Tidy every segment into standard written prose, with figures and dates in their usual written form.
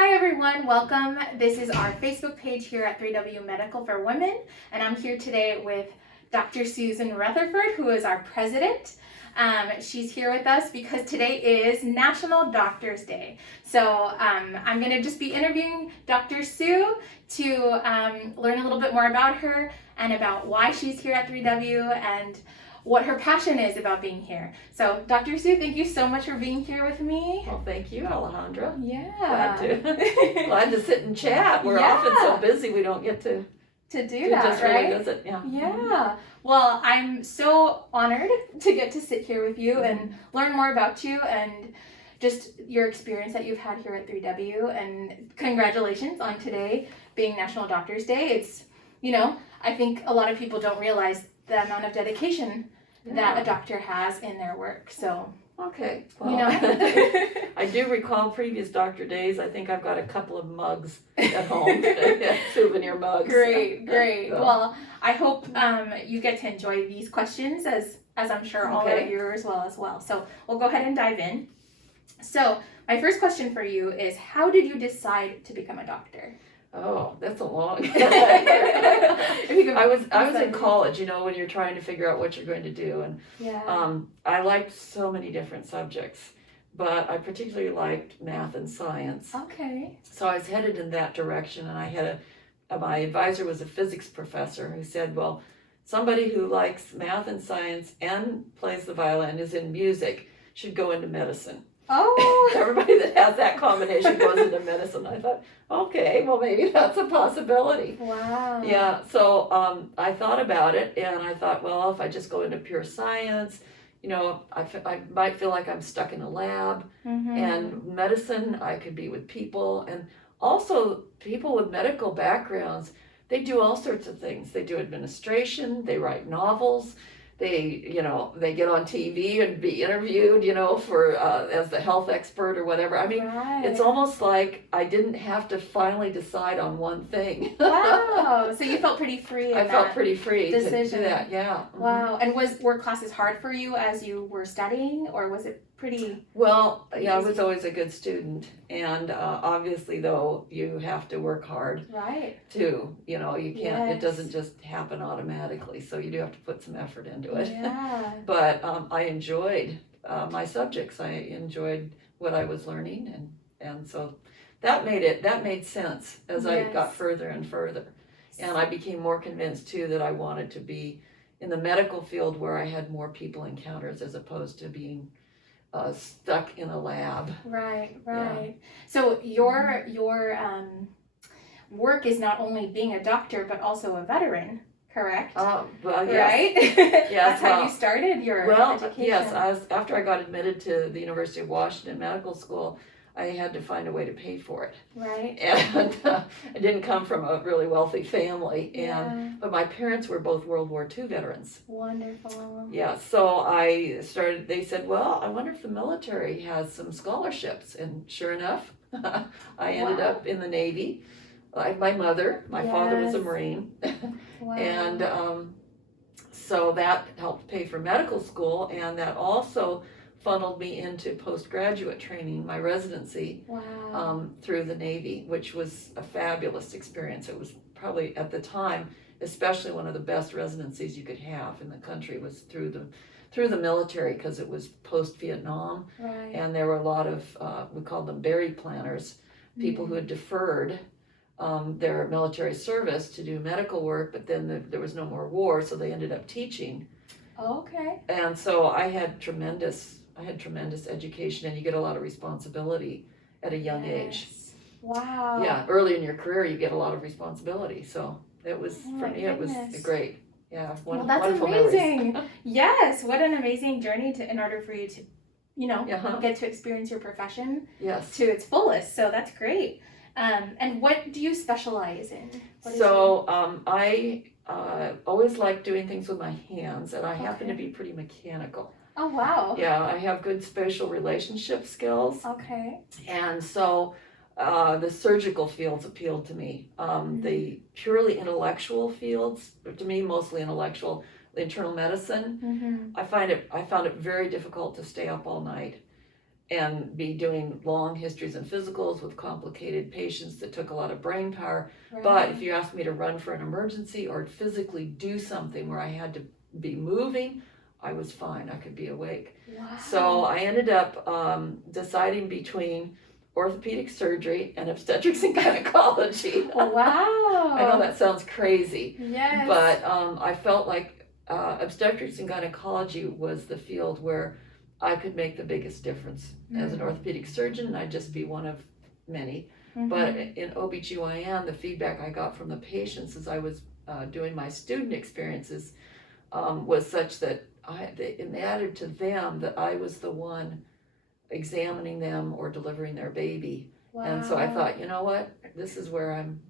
Hi everyone, welcome. This is our Facebook page here at 3W Medical for Women, and I'm here today with Dr. Susan Rutherford, who is our president. She's here with us because today is National Doctors Day. So I'm going to just be interviewing Dr. Sue to learn a little bit more about her and about why she's here at 3W and what her passion is about being here. So, Dr. Sue, thank you so much for being here with me. Well, thank you, Alejandra. Yeah. Glad to sit and chat. We're often so busy we don't get to do that, just right? really visit. Yeah. Yeah. Well, I'm so honored to get to sit here with you and learn more about you and just your experience that you've had here at 3W. And congratulations on today being National Doctors Day. It's, I think a lot of people don't realize the amount of dedication that a doctor has in their work. So, okay. Well, I do recall previous doctor days. I think I've got a couple of mugs at home, souvenir mugs. Great. So. Well, I hope you get to enjoy these questions as I'm sure all our viewers will as well. So we'll go ahead and dive in. So my first question for you is, how did you decide to become a doctor? Oh, that's a long. I was in college, when you're trying to figure out what you're going to do, and I liked so many different subjects, but I particularly liked math and science. Okay. So I was headed in that direction, and I had my advisor was a physics professor who said, well, somebody who likes math and science and plays the violin, is in music, should go into medicine. Oh. Everybody that has that combination goes into medicine. I thought, okay, well, maybe that's a possibility. Wow. Yeah, so I thought about it, and I thought, well, if I just go into pure science, I might feel like I'm stuck in a lab. And medicine, I could be with people, and also people with medical backgrounds, they do all sorts of things. They do administration, they write novels, they get on TV and be interviewed, for as the health expert or whatever. I mean, It's almost like I didn't have to finally decide on one thing. Wow. So you felt pretty free. I felt pretty free to do that. Yeah. Wow. And were classes hard for you as you were studying, or was it pretty? Well, easy? I was always a good student, and obviously, though, you have to work hard. Right. Too. You can't. Yes. It doesn't just happen automatically. So you do have to put some effort into it. Yeah. But I enjoyed my subjects. I enjoyed what I was learning, and so that made sense as I got further and further, and I became more convinced too that I wanted to be in the medical field where I had more people encounters as opposed to being stuck in a lab. Right. Yeah. So your work is not only being a doctor but also a veteran, correct? Well, yes. Right? Yes. That's how you started your education. Yes. After I got admitted to the University of Washington Medical School, I had to find a way to pay for it. Right. And I didn't come from a really wealthy family, but my parents were both World War II veterans. Wonderful. Yeah, so they said, well, I wonder if the military has some scholarships, and sure enough, I ended up in the Navy, like my mother. My father was a Marine. Wow. And so that helped pay for medical school, and that also funneled me into postgraduate training, my residency, through the Navy, which was a fabulous experience. It was probably, at the time, especially one of the best residencies you could have in the country was through the military, because it was post-Vietnam, and there were a lot of, we called them berry planners, people who had deferred their military service to do medical work, but then there was no more war, so they ended up teaching. Okay. And so I had tremendous education, and you get a lot of responsibility at a young age. Wow. Yeah, early in your career you get a lot of responsibility. So it was, for me, it was great. Yeah, that's wonderful amazing. memories. Yes, what an amazing journey in order for you to, get to experience your profession to its fullest. So that's great. And what do you specialize in? I always like doing things with my hands, and I happen to be pretty mechanical. Oh, wow. Yeah, I have good spatial relationship skills. Okay. And so the surgical fields appealed to me. The purely intellectual fields, to me, mostly intellectual, internal medicine, I found it very difficult to stay up all night and be doing long histories and physicals with complicated patients that took a lot of brain power. Right. But if you asked me to run for an emergency or physically do something where I had to be moving, I was fine. I could be awake. Wow. So I ended up deciding between orthopedic surgery and obstetrics and gynecology. Wow. I know that sounds crazy. Yes. But I felt like obstetrics and gynecology was the field where I could make the biggest difference. As an orthopedic surgeon, I'd just be one of many. But in OBGYN, the feedback I got from the patients as I was doing my student experiences was such that it mattered to them that I was the one examining them or delivering their baby. Wow. And so I thought, you know what, this is where I'm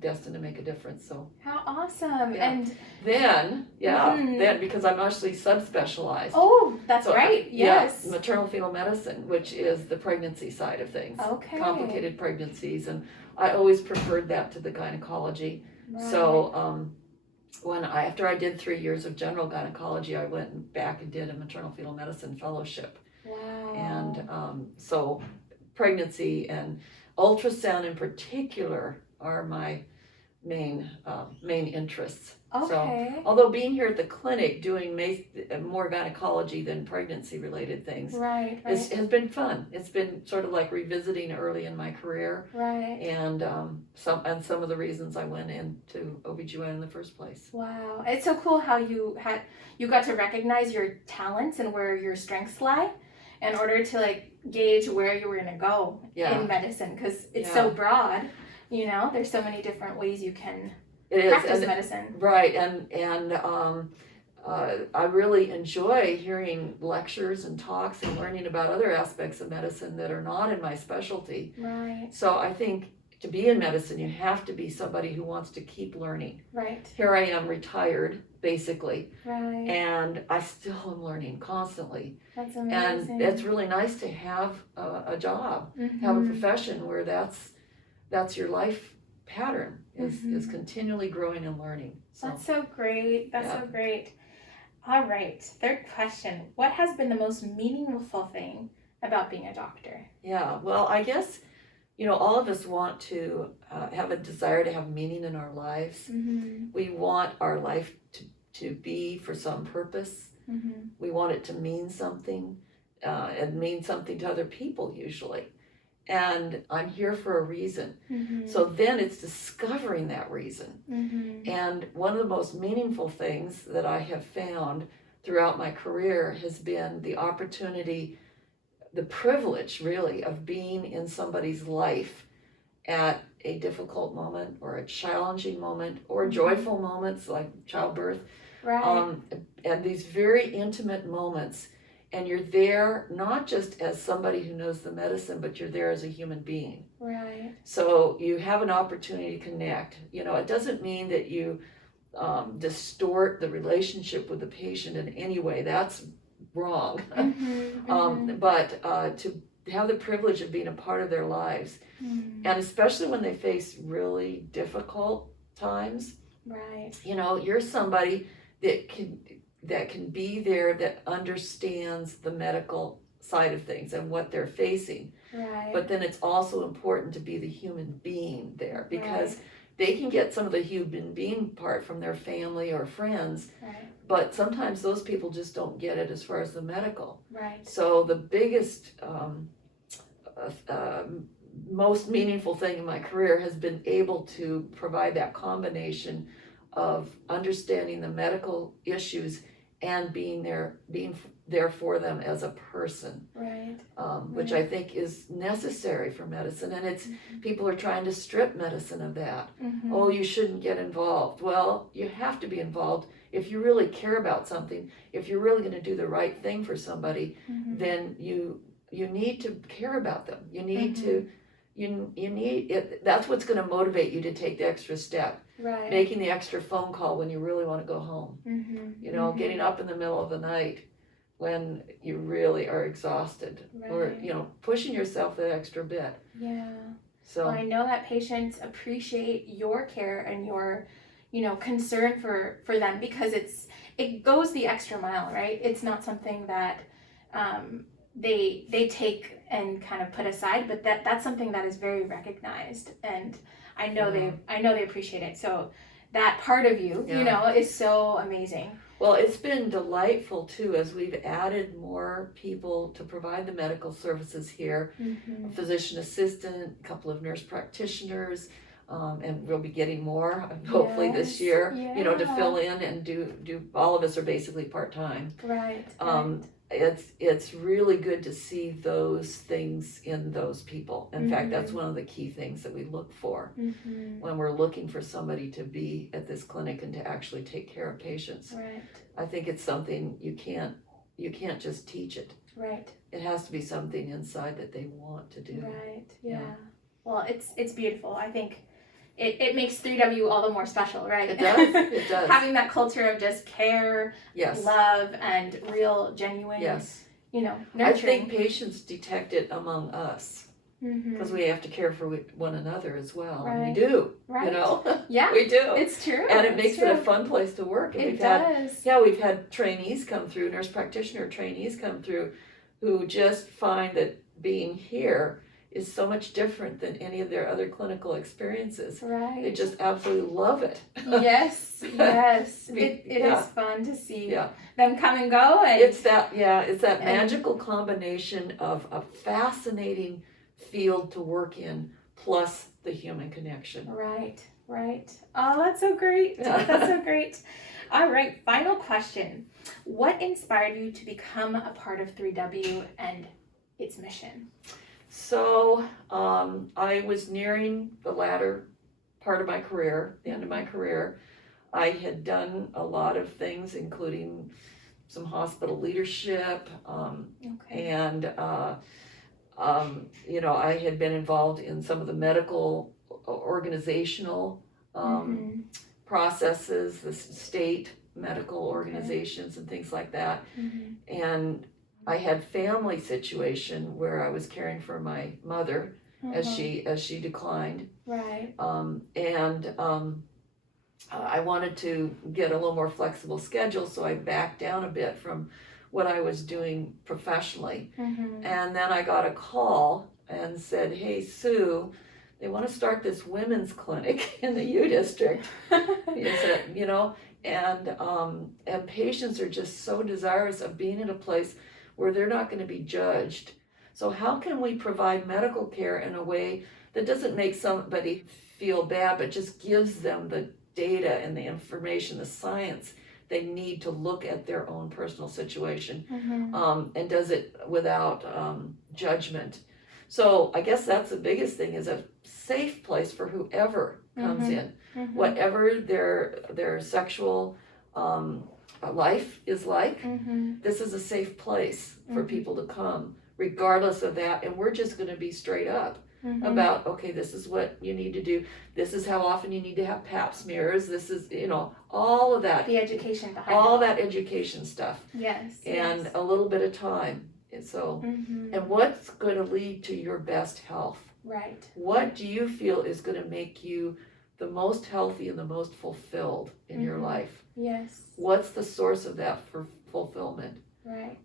destined to make a difference. So how awesome. Yeah. And then because I'm actually subspecialized. oh, that's So, right. Yes. Yeah, maternal fetal medicine, which is the pregnancy side of things. Okay. Complicated pregnancies, and I always preferred that to the gynecology. Right. So after I did 3 years of general gynecology, I went back and did a maternal fetal medicine fellowship. Wow. And so pregnancy and ultrasound in particular are my main interests. Okay. So, although being here at the clinic doing more gynecology than pregnancy related things right. has been fun. It's been sort of like revisiting early in my career. Right. And some of the reasons I went into OBGYN in the first place. Wow. It's so cool how you got to recognize your talents and where your strengths lie in order to like gauge where you were going to go in medicine, because it's so broad. You know, there's so many different ways you can practice medicine. Right, and I really enjoy hearing lectures and talks and learning about other aspects of medicine that are not in my specialty. Right. So I think to be in medicine, you have to be somebody who wants to keep learning. Right. Here I am retired, basically. Right. And I still am learning constantly. That's amazing. And it's really nice to have a job, have a profession where that's your life pattern is continually growing and learning. So, that's so great. That's so great. All right. Third question. What has been the most meaningful thing about being a doctor? Yeah. Well, I guess, all of us want to have a desire to have meaning in our lives. We want our life to be for some purpose. We want it to mean something and mean something to other people usually. And I'm here for a reason. So then it's discovering that reason. And one of the most meaningful things that I have found throughout my career has been the opportunity, the privilege really, of being in somebody's life at a difficult moment or a challenging moment or joyful moments like childbirth. Right. And these very intimate moments. And you're there not just as somebody who knows the medicine, but you're there as a human being. Right. So you have an opportunity to connect. it doesn't mean that you distort the relationship with the patient in any way. That's wrong. But to have the privilege of being a part of their lives, and especially when they face really difficult times. Right. You're somebody that can be there, that understands the medical side of things and what they're facing. Right. But then it's also important to be the human being there, because they can get some of the human being part from their family or friends, but sometimes those people just don't get it as far as the medical. Right. So the biggest, most meaningful thing in my career has been able to provide that combination of understanding the medical issues and being there for them as a person, which I think is necessary for medicine. And it's people are trying to strip medicine of that. Oh, you shouldn't get involved. Well, you have to be involved if you really care about something. If you're really going to do the right thing for somebody, then you need to care about them. You need to. You need it. That's what's going to motivate you to take the extra step. Right. Making the extra phone call when you really want to go home. Getting up in the middle of the night when you really are exhausted, or pushing yourself that extra bit. Yeah. So I know that patients appreciate your care and your, concern for them, because it goes the extra mile, right? It's not something that they take and kind of put aside, but that's something that is very recognized, and I know they appreciate it. So that part of you, you know, is so amazing. Well, it's been delightful too, as we've added more people to provide the medical services here. A physician assistant, a couple of nurse practitioners, and we'll be getting more hopefully this year, you know, to fill in and do all of us are basically part-time. Right. It's really good to see those things in those people. In fact, that's one of the key things that we look for when we're looking for somebody to be at this clinic and to actually take care of patients. Right. I think it's something you can't just teach it. Right. It has to be something inside that they want to do. Right. Yeah. Well, it's beautiful. I think it makes 3W all the more special, right? It does. It does. Having that culture of just care, love, and real, genuine, you know, nurturing. I think patients detect it among us because we have to care for one another as well. Right. And we do, you know? Yeah. We do. It's true. And it makes it a fun place to work. And it does. We've had trainees come through, nurse practitioner trainees come through who just find that being here is so much different than any of their other clinical experiences. Right. They just absolutely love it. Yes. It is fun to see them come and go. And it's that magical combination of a fascinating field to work in plus the human connection. Right. Oh, that's so great. That's so great. All right, final question. What inspired you to become a part of 3W and its mission? So I was nearing the latter part of my career, the end of my career. I had done a lot of things, including some hospital leadership, and you know, I had been involved in some of the medical organizational processes, the state medical organizations and things like that, and I had family situation where I was caring for my mother as she declined. Right. I wanted to get a little more flexible schedule, so I backed down a bit from what I was doing professionally. And then I got a call and said, "Hey, Sue, they want to start this women's clinic in the U District." He said, you know, and patients are just so desirous of being in a place where they're not going to be judged. So how can we provide medical care in a way that doesn't make somebody feel bad, but just gives them the data and the information, the science they need to look at their own personal situation, and does it without judgment. So I guess that's the biggest thing, is a safe place for whoever comes in, whatever their sexual life is like. This is a safe place for people to come regardless of that, and we're just going to be straight up about, okay, this is what you need to do, this is how often you need to have pap smears, this is, you know, all of that, the education behind all that education stuff, and a little bit of time. And so and what's going to lead to your best health? Right. What do you feel is going to make you the most healthy and the most fulfilled in your life? Yes. What's the source of that for fulfillment? Right.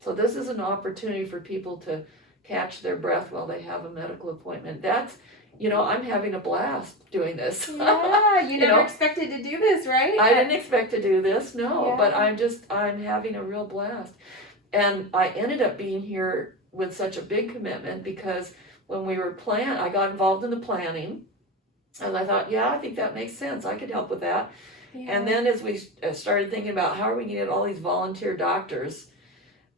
So this is an opportunity for people to catch their breath while they have a medical appointment. That's, you know, I'm having a blast doing this. Yeah, you never expected to do this, right? I didn't expect to do this, but I'm having a real blast. And I ended up being here with such a big commitment because when we were I got involved in the planning, and I thought, I think that makes sense. I could help with that. And then as we started thinking about how are we going to get all these volunteer doctors,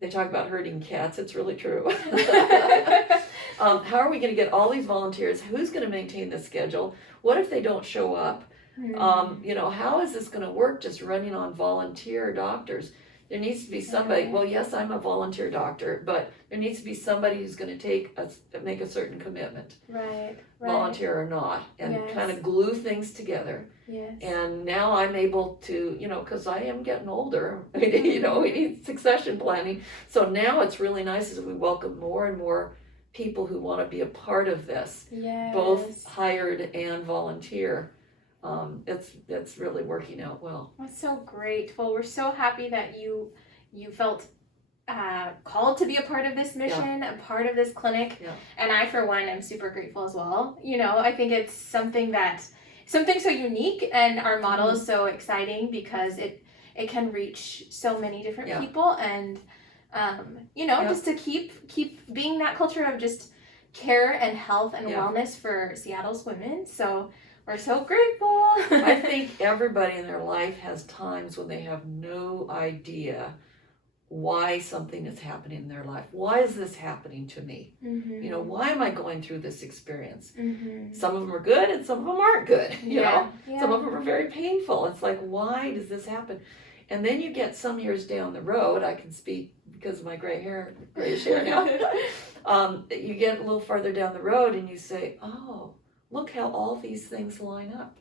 they talk about herding cats, it's really true. How are we going to get all these volunteers? Who's going to maintain the schedule? What if they don't show up? You know, how is this going to work just running on volunteer doctors? There needs to be somebody, well, yes, I'm a volunteer doctor, but there needs to be somebody who's going to make a certain commitment. Right. Volunteer or not, and kind of glue things together. Yes. And now I'm able to, you know, because I am getting older, you know, we need succession planning. So now it's really nice as we welcome more and more people who want to be a part of this, both hired and volunteer. It's really working out well. That's so great. Well, we're so happy that you felt called to be a part of this mission, a part of this clinic. Yeah. And I, for one, am super grateful as well. I think it's something so unique, and our model is so exciting because it can reach so many different people, and just to keep being that culture of just care and health and wellness for Seattle's women. So we're so grateful. I think everybody in their life has times when they have no idea why something is happening in their life. Why is this happening to me? Mm-hmm. Why am I going through this experience? Mm-hmm. Some of them are good and some of them aren't good. Yeah. Some of them are very painful. It's like, why does this happen? And then you get some years down the road, I can speak because of my grayish hair now. You get a little farther down the road and you say, oh, look how all these things line up.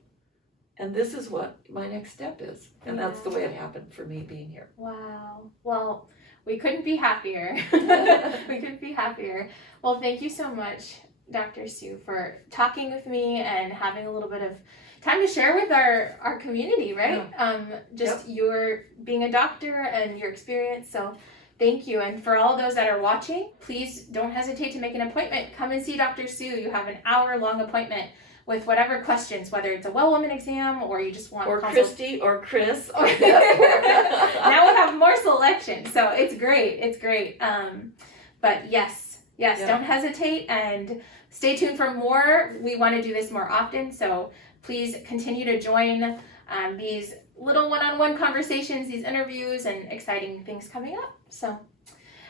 And this is what my next step is. And that's the way it happened for me being here. Wow. Well, we couldn't be happier. We couldn't be happier. Well, thank you so much, Dr. Sue, for talking with me and having a little bit of time to share with our community, right? Your being a doctor and your experience. So thank you. And for all those that are watching, please don't hesitate to make an appointment. Come and see Dr. Sue. You have an hour-long appointment with whatever questions, whether it's a well woman exam or you just want Christy or Chris. Now we have more selection, so it's great. But yes, don't hesitate and stay tuned for more. We want to do this more often, so please continue to join these little one-on-one conversations, these interviews, and exciting things coming up. So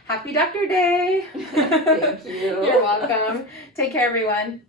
happy Doctor Day. Thank you. You're welcome. Take care, everyone.